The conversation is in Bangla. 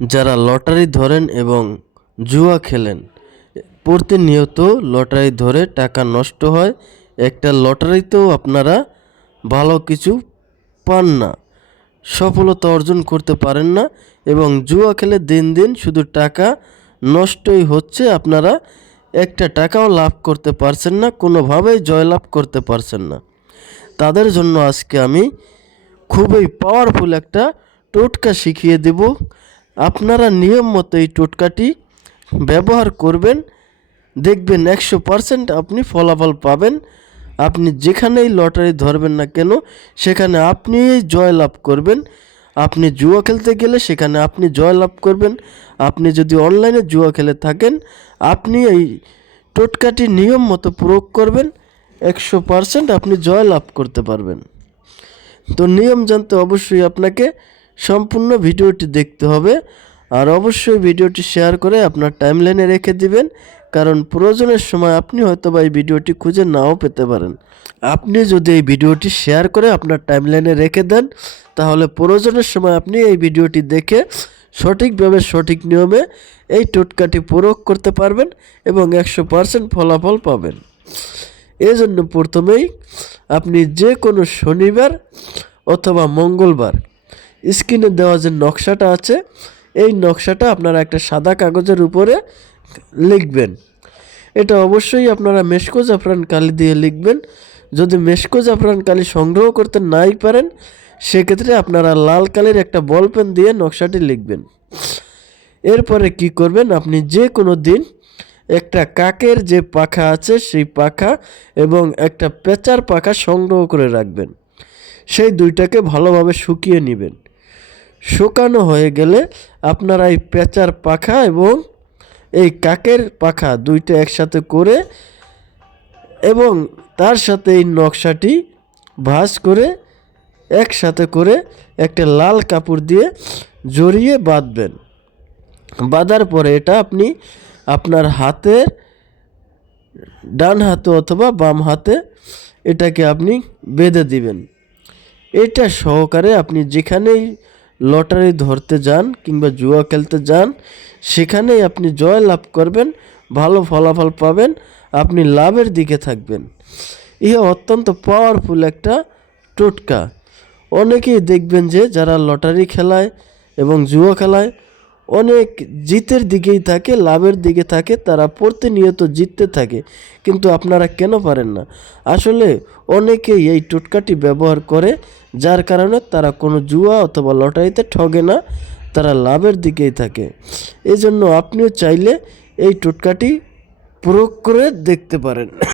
যারা লটারি ধরেন এবং জুয়া খেলেন, প্রতিনিয়ত লটারি ধরে টাকা নষ্ট হয়। একটা লটারিতেও আপনারা ভালো কিছু পান না, সফলতা অর্জন করতে পারেন না এবং জুয়া খেলে দিন দিন শুধু টাকা নষ্টই হচ্ছে, আপনারা একটা টাকাও লাভ করতে পারছেন না, কোনোভাবেই জয়লাভ করতে পারছেন না। তাদের জন্য আজকে আমি খুবই পাওয়ারফুল একটা টোটকা শিখিয়ে দেব। আপনারা নিয়ম মতো এই টোটকাটি ব্যবহার করবেন। দেখবেন একশো পারসেন্ট আপনি ফলাফল পাবেন। আপনি যেখানেই লটারি ধরবেন না কেন, সেখানে আপনিই জয় লাভ করবেন। আপনি জুয়া খেলতে গেলে সেখানে আপনি জয় লাভ করবেন। আপনি যদি অনলাইনে জুয়া খেলে থাকেন, আপনি এই টোটকাটি নিয়ম মতো প্রয়োগ করবেন। একশো পারসেন্ট আপনি জয় লাভ করতে পারবেন। তো নিয়ম জানতে অবশ্যই আপনাকে সম্পূর্ণ ভিডিওটি দেখতে হবে। আর অবশ্যই ভিডিওটি শেয়ার করে আপনার টাইমলাইনে রেখে দিবেন, কারণ প্রয়োজনের সময় আপনি হয়তো বা এই ভিডিওটি খুঁজে নাও পেতে পারেন। আপনি যদি এই ভিডিওটি শেয়ার করে আপনার টাইমলাইনে রেখে দেন, তাহলে প্রয়োজনের সময় আপনি এই ভিডিওটি দেখে সঠিকভাবে সঠিক নিয়মে এই টোটকাটি প্রয়োগ করতে পারবেন এবং একশো পারসেন্ট ফলাফল পাবেন। এই জন্য প্রথমেই আপনি যে কোনো শনিবার অথবা মঙ্গলবার স্ক্রিনে দেওয়া যে নকশাটা আছে, এই নকশাটা আপনারা একটা সাদা কাগজের উপরে লিখবেন। এটা অবশ্যই আপনারা মেশকো জাফরান কালি দিয়ে লিখবেন। যদি মেশকো জাফরান কালি সংগ্রহ করতে নাই পারেন, সেক্ষেত্রে আপনারা লাল কালির একটা বল পেন দিয়ে নকশাটি লিখবেন। এরপরে কি করবেন, আপনি যে কোনো দিন একটা কাকের যে পাখা আছে, সেই পাখা এবং একটা পেঁচার পাখা সংগ্রহ করে রাখবেন। সেই দুইটাকে ভালোভাবে শুকিয়ে নেবেন। শুকানো হয়ে গেলে আপনারা এই পেঁচার পাখা এবং এই কাকের পাখা দুইটা একসাথে করে এবং তার সাথে এই নকশাটি ভাঁজ করে একসাথে করে একটা লাল কাপড় দিয়ে জড়িয়ে বাঁধবেন। বাঁধার পরে এটা আপনি আপনার হাতের ডান হাতে অথবা বাম হাতে এটাকে আপনি বেঁধে দিবেন। এটা সহকারে আপনি যেখানেই লটারি ধরতে যান কিংবা জুয়া খেলতে যান, সেখানেই আপনি জয় লাভ করবেন, ভালো ফলাফল পাবেন, আপনি লাভের দিকে থাকবেন। ইহা অত্যন্ত পাওয়ারফুল একটা টোটকা। অনেকেই দেখবেন যে যারা লটারি খেলায় এবং জুয়া খেলায় অনেক জিতের দিকেই থাকে, লাভের দিকে থাকে, তারা প্রতিনিয়ত জিততে থাকে। কিন্তু আপনারা কেন পারেন না? আসলে অনেকেই এই টোটকাটি ব্যবহার করে, যার কারণে তারা কোনো জুয়া অথবা লটারিতে ঠগে না, তারা লাভের দিকেই থাকে। এই জন্য আপনিও চাইলে এই টোটকাটি প্রয়োগ করে দেখতে পারেন।